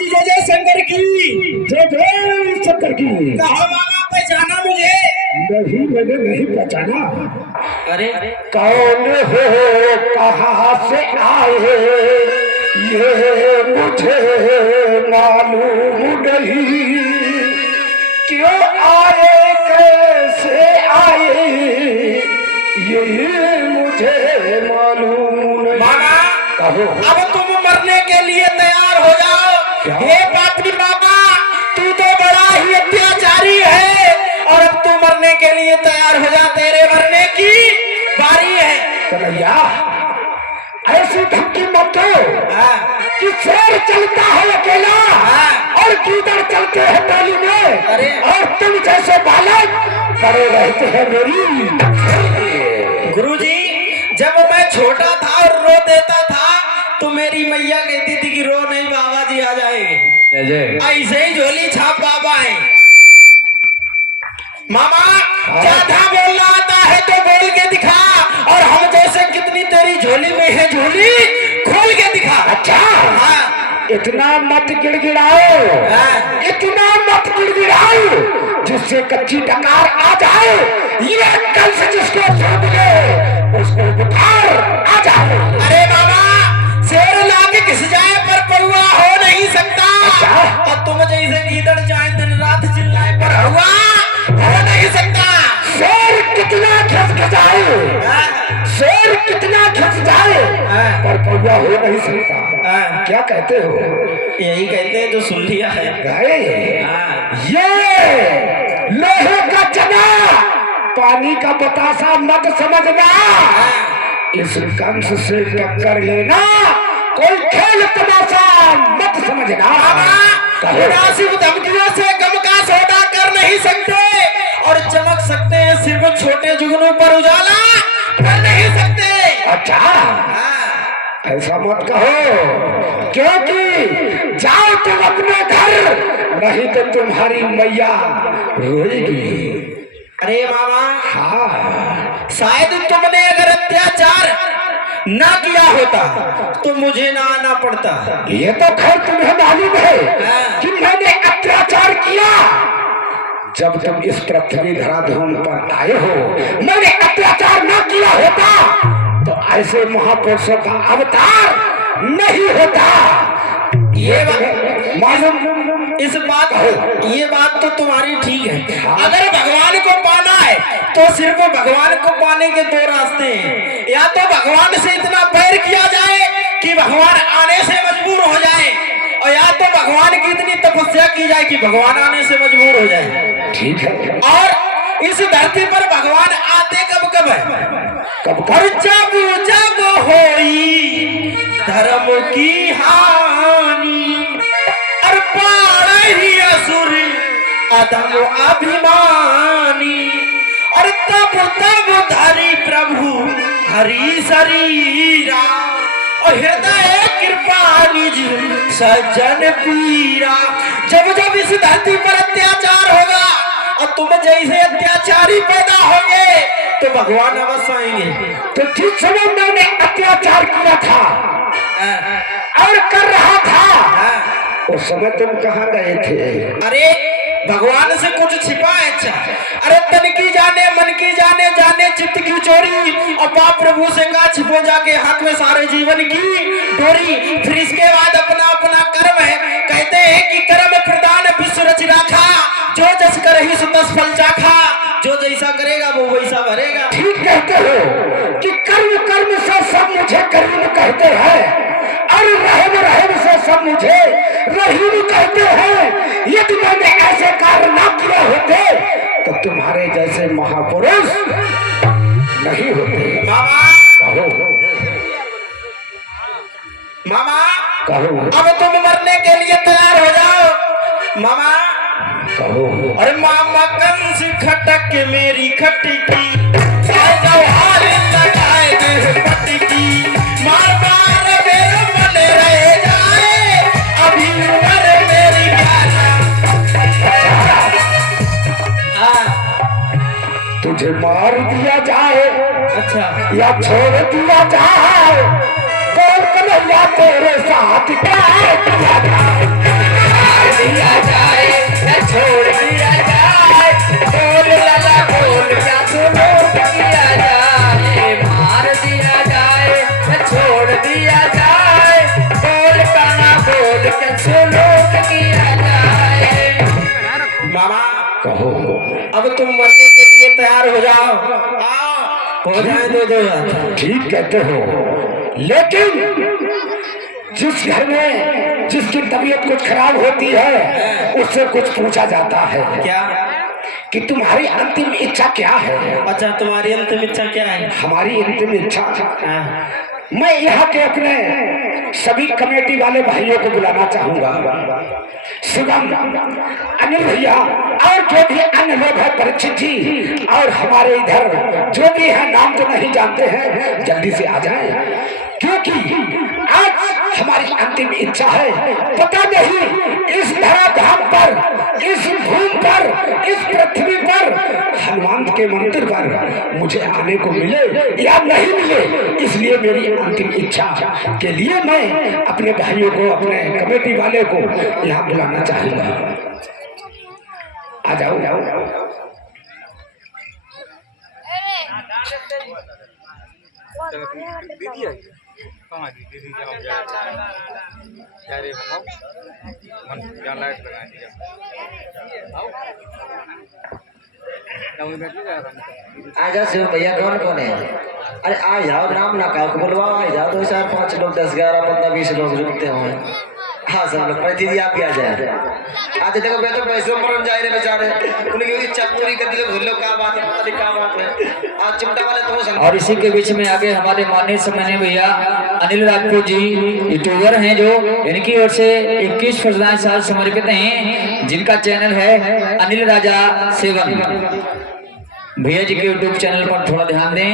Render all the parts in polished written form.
जी जय जय शंकर की। जय जय शंकर की। कहो मामा पहचाना मुझे? नहीं, मैंने नहीं पहचाना। अरे कौन हो, कहाँ से आए, ये मुझे मालूम नहीं। क्यों आए, कैसे आए, ये मुझे मालूम नहीं। मामा कहो। अब तुम मरने के लिए तैयार हो जाओ। क्या? हे पापी मामा, तू तो बड़ा ही अत्याचारी है और अब तू मरने के लिए तैयार हो जा, तेरे मरने की बारी है। कन्हैया, ऐसी धमकी मत दो कि शेर चलता है अकेला और गीदड़ चलते हैं टोली में। अरे। और तुम जैसे बालक पड़े रहते हैं मेरी। गुरुजी, जब मैं छोटा था और रो देता था तो मेरी मैया कहती थी कि रो नहीं, बाबा जी आ जाएंगे। ऐसे ही झोली छाप बाबा है। मामा ज्यादा बोलना आता है तो बोल के दिखा, और हम जैसे कितनी तेरी झोली में है झोली खोल के दिखा। अच्छा, हाँ। इतना मत गिड़गिड़ाओ, हाँ। इतना मत गिड़गिड़ाओ जिससे कच्ची डकार आ जाए। ये कल से जिसको सूद ले उसको बुखार आ जाए। अरे मामा, शेर लाके घिस जाए पर पौआ हो नहीं सकता। अच्छा। और तुम जैसे गीदड़ चाहे दिन रात चिल्लाए पर हुआ हो नहीं सकता। शेर कितना खिसखिसाए, शेर कितना खिस जाए पर कौवा हो नहीं सकता। क्या कहते हो? यही कहते हैं जो सुन लिया है। ये लोहे का चना पानी का बतासा मत समझना। इस कंस से टक्कर लेना कोई खेल तमाशा मत समझना। मुनासिब धमकियों से गम का सौदा कर नहीं सकते और चमक सकते हैं सिर्फ छोटे जुगनों पर उजाला कर नहीं सकते। अच्छा, ऐसा मत कहो, क्योंकि जाओ तुम अपने घर, नहीं तो तुम्हारी मैया रोएगी। अरे मामा, हाँ, शायद तुमने अगर अत्याचार ना किया होता तो मुझे ना आना पड़ता। ये तो खैर तुम्हें मालूम है कि मैंने अत्याचार किया। जब तुम इस पृथ्वी धराधाम पर आए हो, मैंने अत्याचार ना किया होता तो ऐसे महापुरुषों का अवतार नहीं होता। ये मालूम? इस बात ये बात तो तुम्हारी ठीक है। अगर भगवान को पाना है तो सिर्फ भगवान को पाने के दो रास्ते हैं। या तो भगवान से इतना बैर किया जाए कि भगवान आने से मजबूर हो जाए, और या तो भगवान की इतनी तपस्या की जाए कि भगवान आने से मजबूर हो जाए। ठीक है। और इस धरती पर भगवान आते कब कब है? कब? और जब जब होई धर्म की हानि और पाड़ही असुर अधम अभिमानी, और तब तब धरी प्रभु हरि शरीरा और हृदय कृपा निज सज्जन पीरा। जब जब इस धरती पर अत्याचार होगा और तुम जैसे अत्याचारी पैदा होंगे तो भगवान अवश्य आएंगे। तो जिस समय मैंने अत्याचार किया था और कर रहा था, उस समय तुम कहाँ गए थे? अरे भगवान से कुछ छिपा है? अच्छा, अरे तन की जाने मन की जाने, जाने चित्त की चोरी, और पाप प्रभु से कहा छिपो जाके हाथ में सारे जीवन की डोरी। फिर इसके बाद अपना अपना कर्म है। कहते हैं कि कर्म प्रदान विश्व रच राखा, जो जस करहि सो तस फल चाखा, जो जैसा करेगा वो वैसा भरेगा। ठीक कहते हो कि कर्म कर्म से सब मुझे करीम कहते हैं और रहम रहम से सब मुझे रहीम कहते हैं। यदि मैंने ऐसे कार्य ना किए होते तो तुम्हारे जैसे महापुरुष नहीं होते। मामा कहो, मामा कहो, अब तुम मरने के लिए तैयार हो जाओ। मामा कहो। अरे मामा कंस खटक के मेरी खटकी, आए जाओ हाल लगाए दे पटकी, मार मार मेरे मन रह जाए अभी उम्र मेरी प्यारा। हाँ, तुझे मार दिया जाए अच्छा या छोड़ दिया जाए, कौन कन्हैया तेरे साथ क्या किया जाए? सलोक किया जाए। बाबा कहो अब तुम मरने के लिए तैयार हो जाओ, आओ हो जाए दो ठीक कहते हो, लेकिन जिस घर में जिसकी तबीयत कुछ खराब होती है उससे कुछ पूछा जाता है क्या? कि तुम्हारी अंतिम इच्छा क्या है। अच्छा, तुम्हारी अंतिम इच्छा क्या है? हमारी अंतिम इच्छा, मैं यहाँ के अपने सभी कमेटी वाले भाइयों को बुलाना चाहूंगा, शिवम, अनिल भैया और जो भी अन्य लोग हैं, परीक्षित जी और हमारे इधर जो भी है, नाम तो नहीं जानते हैं, जल्दी से आ जाएं, क्योंकि आज हमारी अंतिम इच्छा है। पता नहीं इस धराधाम पर, इस भूमि पर, इस पृथ्वी पर, हनुमान के मंदिर पर मुझे आने को मिले या नहीं मिले, इसलिए मेरी अंतिम इच्छा के लिए मैं अपने भाइयों को, अपने कमेटी वाले को यहाँ बुलाना चाहूंगा। आ जाओ, दीदी आई कहाँ दीदी क्या रे बनाओ मन क्या लाइट लगा दिया आ जाओ शिव भैया, कौन कौन है? अरे आ जाओ, नाम ना कहो, बुलवाओ, आ जाओ, 2 4 5 लोग, 10 11 15 20 लोग रुकते हों। हाँ सब लोग, पर दीदी आप भी आ जाए। आज देखो मैं तो पैसों पर जा रहे बेचारे, उनकी इच्छा पूरी कर दी, भूल लो क्या बात है, पता नहीं क्या बात है। आज चिमटा वाले तो और इसी के बीच में आगे हमारे माननीय सम्माननीय भैया अनिल राजपूत जी यूट्यूबर हैं, जो इनकी ओर से 21 फरसान साल समर्पित हैं, जिनका चैनल है अनिल राजा 7। भैया जी के यूट्यूब चैनल पर थोड़ा ध्यान दें।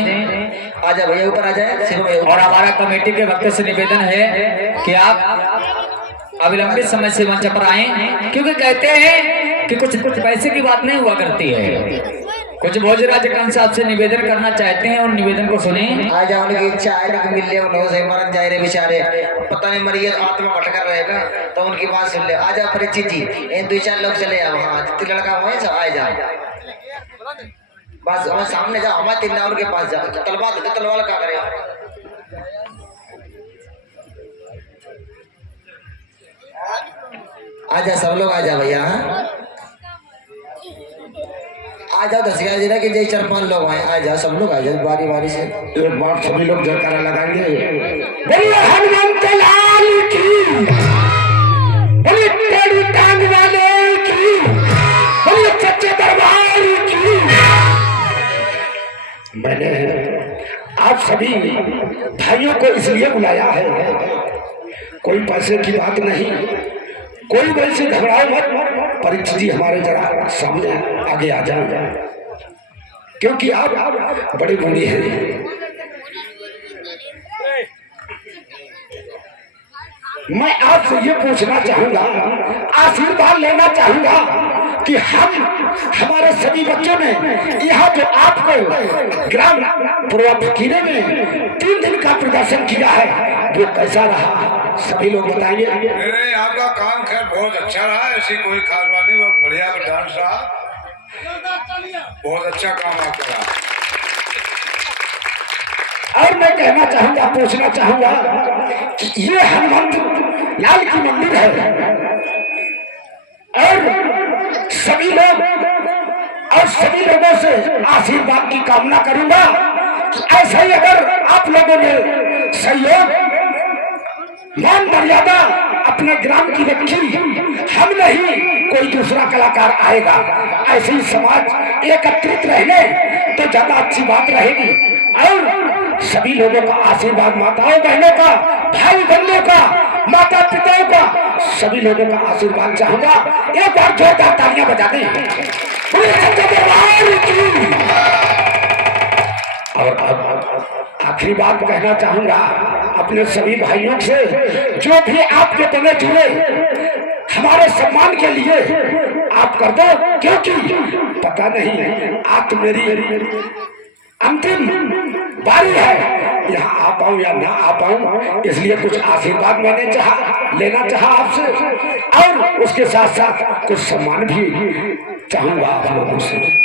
आ जाए भैया, ऊपर आ जाए। और हमारा कमेटी के भक्तों से निवेदन है कि आप अविलंबित समय से मंच पर आए, क्योंकि कहते हैं कि कुछ पैसे की बात नहीं हुआ करती है। कुछ भोजराज कंस साहब से निवेदन करना चाहते हैं और निवेदन को सुने। आ जाओ, उनकी इच्छा है लेकिन मिलने उन्होंने से मरन जा रहे बेचारे, पता नहीं मरिए आत्मा भटका रहेगा, तो उनकी बात सुन ले। आ जाओ परीक्षित जी, इन 2 4 लोग चले आओ, हाँ जितने लड़का हुए सब आ जाओ, बस और सामने जाओ, हमारे 3 राउंड के पास जाओ, तलवार दे, तलवार क्या करे। आ जाओ सब लोग, आ जाओ भैया, आ जाओ 10 11 दिन के जय 4 5 लोग आए, आ जाओ सब लोग, आ जाओ बारी बारी से। एक बार सभी लोग जयकारा लगाएंगे, बोलिए हनुमान लाल की, बोलिए टेढ़ी टांग वाले की, बोलिए सच्चे दरबार की। मैंने आप सभी भाइयों को इसलिए बुलाया है, कोई पैसे की बात नहीं, कोई वैसे घबराओ मत। परीक्षित जी हमारे जरा सामने आगे आ जाए, क्योंकि आप बड़े बूढ़े हैं। मैं आपसे ये पूछना चाहूंगा, आशीर्वाद लेना चाहूंगा कि हमारे सभी बच्चों ने यहाँ जो आपको ग्राम पूर्वा फकीरे में 3 दिन का प्रदर्शन किया है, वो कैसा रहा, सभी लोग बताएंगे। आपका काम खैर बहुत अच्छा रहा, ऐसी कोई खास बात नहीं, बहुत बढ़िया डांस रहा, बहुत अच्छा काम आपका रहा। और मैं कहना चाहूंगा, पूछना चाहूंगा कि ये हनुमान लाल की मंदिर है, और सभी लोग और सभी लोगों से आशीर्वाद की कामना करूंगा कि ऐसा ही अगर आप लोगों ने सहयोग, मान मर्यादा अपने ग्राम की रखी, हम नहीं कोई दूसरा कलाकार आएगा, ऐसे ही समाज एकत्रित रहने तो ज्यादा अच्छी बात रहेगी। और सभी लोगों का आशीर्वाद, माताओं बहनों का, भाई बहनों का, माता पिताओं का, सभी लोगों का आशीर्वाद चाहूंगा। एक बार जोरदार तालियां बजा दें। और अब आखिरी बात कहना चाहूंगा अपने सभी भाइयों से, जो भी आपके बने जुड़े हमारे सम्मान के लिए आप कर दो, क्योंकि पता नहीं आज तो मेरी अंतिम बारी है, यहाँ आ पाऊं या ना आ पाऊं, इसलिए कुछ आशीर्वाद मैंने लेना चाहा आपसे, और उसके साथ साथ कुछ सम्मान भी चाहूंगा आप लोगों से।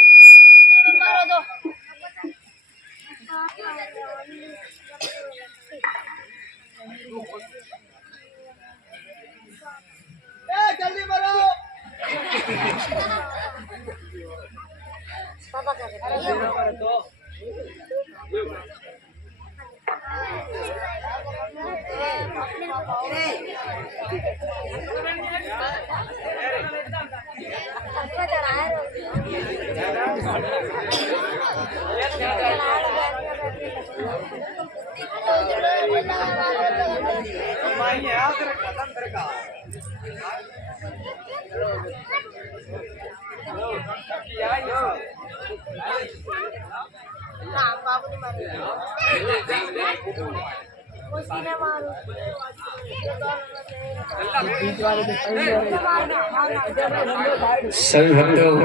सभी भक्तों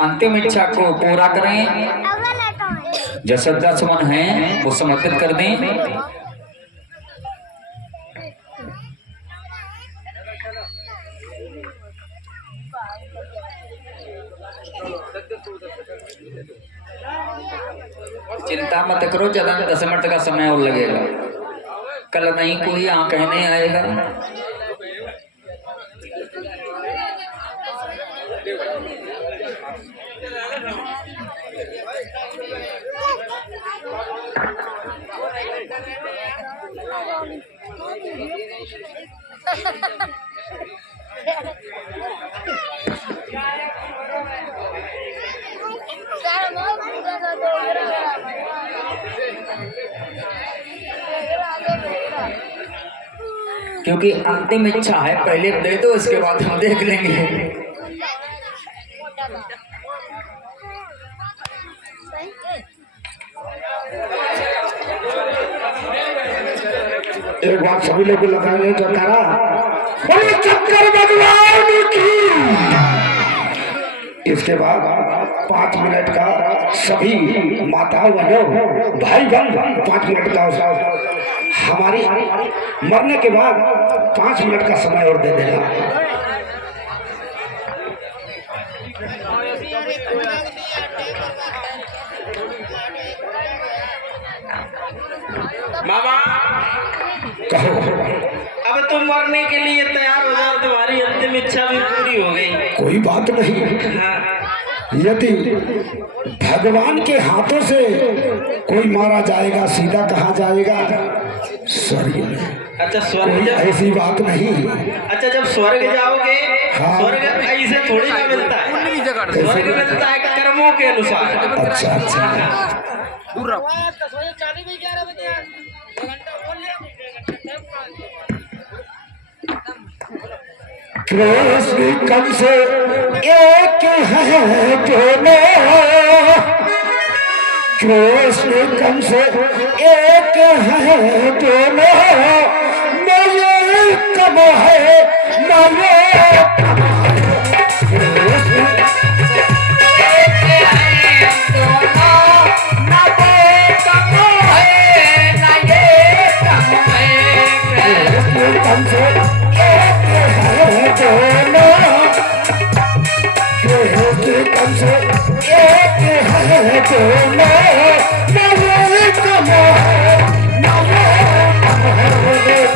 अंतिम इच्छा को पूरा करें, जो श्रद्धा सुमन है वो समर्पित कर दें। चिंता मत करो, ज्यादा 10 मिनट का समय और लगेगा, कल नहीं कोई यहाँ कहने आएगा। क्योंकि अंतिम इच्छा है, पहले दे दो, इसके बाद हम देख लेंगे। एक बात सभी लोग लगाने का करा, बोले चक्कर भगवान की। इसके बाद 5 मिनट का सभी माताओं बहनों भाई बहन 5 मिनट का हमारी मरने के बाद 5 मिनट का समय और दे देना। मामा कहो अब तुम मरने के लिए तैयार हो जाओ, तुम्हारी अंतिम इच्छा भी पूरी हो गई। कोई बात नहीं, हाँ। यदि भगवान के हाथों से कोई मारा जाएगा सीधा कहाँ जाएगा? स्वर्ग में। अच्छा स्वर्ग कोई जब ऐसी बात नहीं। अच्छा जब स्वर्ग जाओगे, हाँ। स्वर्ग ऐसे थोड़ी ना मिलता है, स्वर्ग मिलता है कर्मों के अनुसार। अच्छा अच्छा, कृष्ण कंस एक है दोनों, कृष्ण कंस एक है दोनों, न ये कब है न ये कब है। कंस एक है दोनों, कंस एक है दोनों, न ये कब है न ये कब है।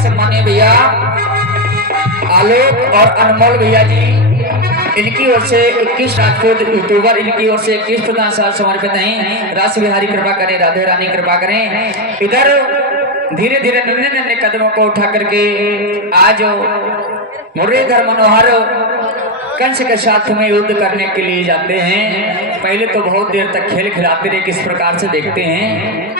सम्मानीय भैया आलोक और अनमोल भैया जी, इनकी ओर से 21 राजपूत यूट्यूबर, इनकी ओर से 21 प्रदान साल समर्पित हैं। रास बिहारी कृपा करें, राधे रानी कृपा करें। इधर धीरे धीरे नन्हे नन्हे कदमों को उठा करके आज मुरलीधर मनोहर कंस के साथ में युद्ध करने के लिए जाते हैं। पहले तो बहुत देर तक खेल खिलाते रहे, किस प्रकार से देखते हैं।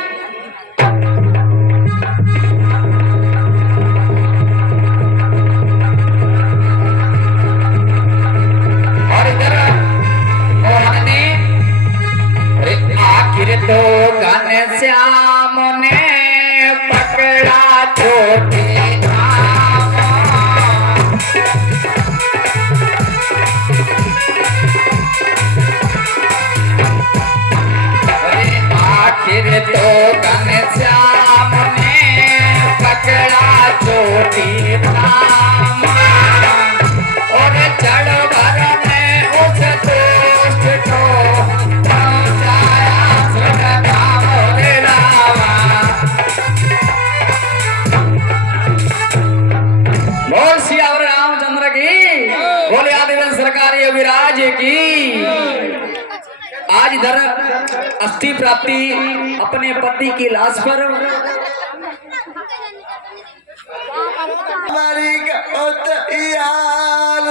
तो घनश्याम ने पकड़ा छोटे धाम, आखिर तो घनश्याम ने मुक्ति प्राप्ति अपने पति की लाश पर हमारी यार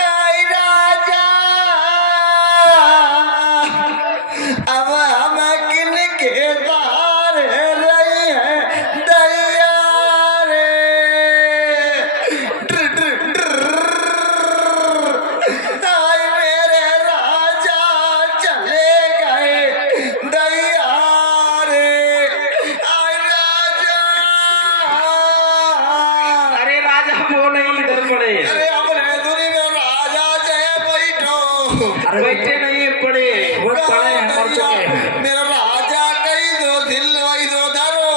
आई राजा अब हम किन के बार रही है दैया रे आई मेरे राजा चले गए दैया रे आई राजा अरे राजा वो नहीं इधर पड़े अरे अपने दूरी में राजा जय बैठो अरे बैठे नहीं पड़े वो पड़े हैं, मर चुके हैं। मेरा राजा कहीं दो दिल वही दो धरो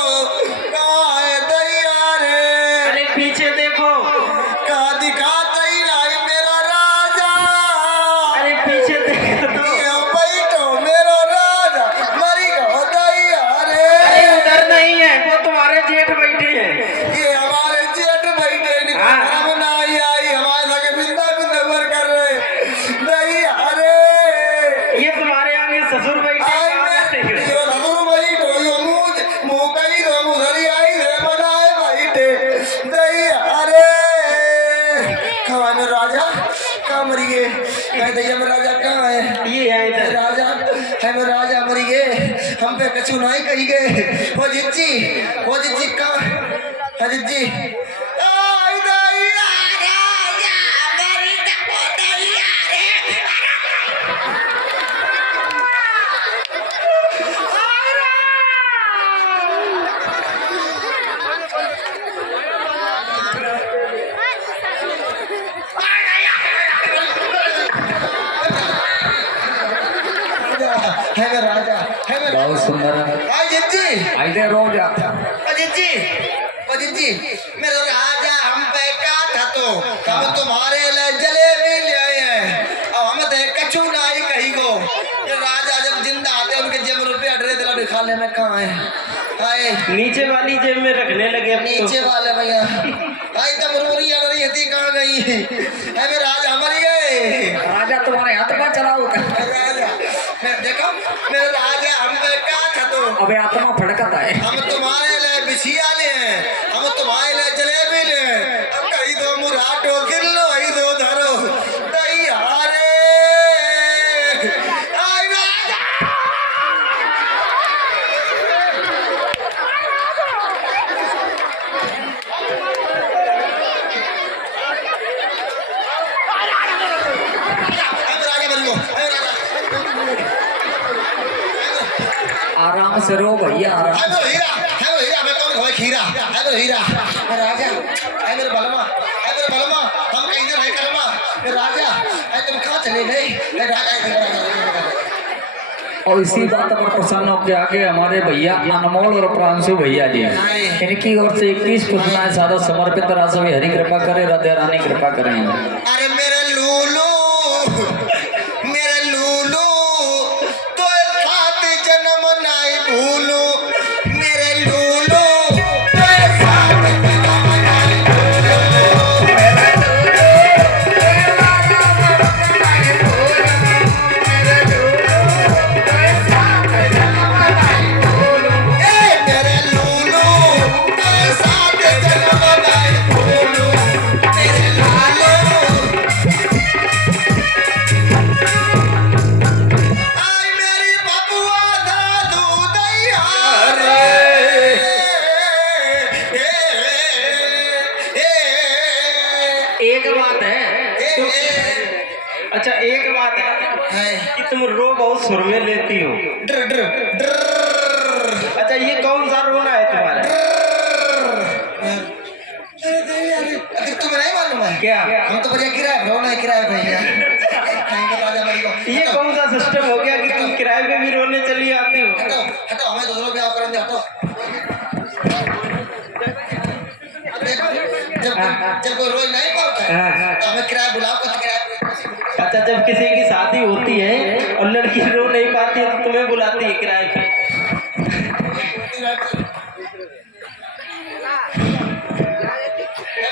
कहाँ है दैया रे अरे पीछे देखो कहाँ दिखाता ही नहीं मेरा राजा अरे पीछे देखो तो बैठो मेरा राजा मरी गो दैया रे अरे उधर नहीं है वो तुम्हारे जेठ बैठे हैं ये हमारे जेठ बैठे हम ना आई हमारे लगे बिंदा बिंदा भर कर रहे दैया रे ये तुम्हारे आगे ससुर बैठे यो ससुर बैठो यो मुंह कहीं दो मुधरी आई है बनाए बैठे दैया रे कहाँ है राजा कहाँ मरी गए कहीं दैया में राजा कहाँ है ये है इधर राजा है में राजा मरी गए हम पे कछु नहीं कही गए वो जिज्जी कहाँ जिज्जी आई दैया राजा मरी गो दैया रे है मेरा राजा है मेरा बहुत सुंदर आई जिज्जी ऐसे रो जाता अजीत जी मेरा राजा हम पे क्या था तो हम तुम्हारे लिए जलेबी ले आए हैं अब हम तो कछु नहीं कही गो ये राजा जब जिंदा आते उनके जेब रुपये अडरे दिला दिखाने में कहाँ है आए नीचे वाली जेब में रखने लगे अब तो। नीचे वाले भैया आई तो मुरमुरी अड़ रही थी कहाँ गई है मेरे राजा मर गए राजा तुम्हारे हाथ में चला होता राजा देखो मेरे राजा हम पे क्या था तो अबे आत्मा फड़कता है हम तुम्हारे लिए बिछिया ले हैं हम तुम्हारे लिए जलेबी ले हैं अब कहीं दो मुराटो दिल लो वही दो धरो दैया रे आई राजा आराम से रो भैया आराम है मेरा हीरा मैं कौन खोए खीरा है मेरा हीरा मेरा राजा है मेरे बलमा हम कहीं इधर है कलमा मेरा राजा है तुम कहाँ चले गए है राजा और इसी बात पर प्रसन्न होकर आगे हमारे भैया अनमोल और प्रांशु भैया जी इनकी ओर से 21 पुष्पाएं सादा समर्पित राजवी हरि कृपा करे राधे रानी कृपा करें अरे मेरे लूलू तो साथ जन्म नहीं भूलू मेरे लूलू तो साथ जन्म नहीं भूलू मेरे लूलू तो साथ जन्म नहीं भूलू मेरे लूलू आई मेरी बबुआ दादू दैया रे एक बात है अच्छा एक बात है कि तुम रो बहुत सुर में लेती हो ड्र ड्र ड्र अच्छा ये कौन सा रोना है तुम्हारा अरे तुम्हें नहीं मालूम है क्या हम तो बढ़िया किराया रोना किराया भैया कहीं का राजा मरी को ये कौन सा सिस्टम हो गया कि तुम किराए पे भी रोने चली आती हो हटो हमें दूसरों ब्याह करेंगे हटो जब कोई रोज नहीं पाता है तो हमें किराया बुलाओ कुछ किराया अच्छा जब किसी की शादी होती है और लड़की रो नहीं पाती है तो तुम्हें बुलाती है किराए पे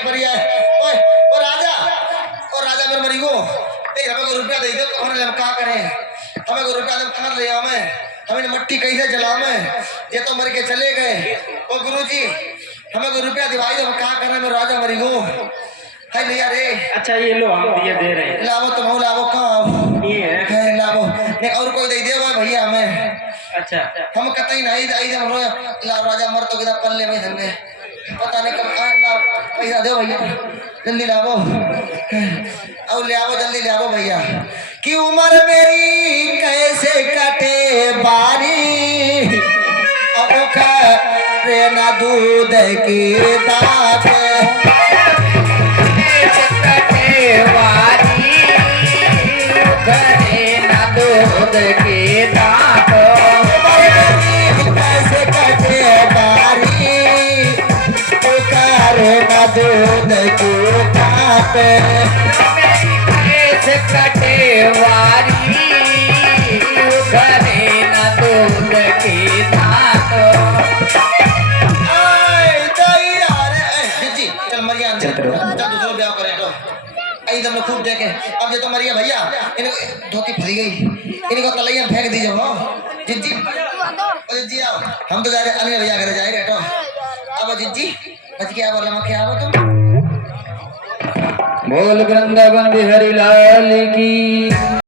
बढ़िया है ओ राजा मेरे मरी को हमें को रुपया दे दो हम क्या करें हमें को रुपया दे ये तो मर के चले गए। ओ गुरुजी हमें को रुपया दिवाई दो, क्या करना मैं राजा मरी गो है भैया रे। अच्छा ये लो हम दिए दे रहे हैं। लावो तुम लावो कहाँ ये है। लावो नहीं और कोई दे देगा भैया हमें। अच्छा हम कतई नहीं आई जब ला राजा मर तो किधर पल्ले में हमने पता नहीं कब ला पैसा दो भैया जल्दी लावो और ले आओ जल्दी ले आओ भैया। कि उम्र मेरी कैसे कटे बारी अब रे ना दूध की दात कटे बारी करे ना दूध की दात कैसे कटे बारी करे ना दूध की दात कैसे कटे वारी करे ना दूध की दात। जी चल मरिया चल दूसरा ब्याह करें तो आई तुमने खूब देखे। अब ये तो मरिया भैया इन्हें धोती फरी गई इनको तलैया फेंक दीजिए हो जिज्जी जिज्जी आओ हम तो जा रहे अनिल भैया घर जाए तो अब जिज्जी बच के आओ लमक के आओ तुम। बोल वृंदावन बिहारी लाल की।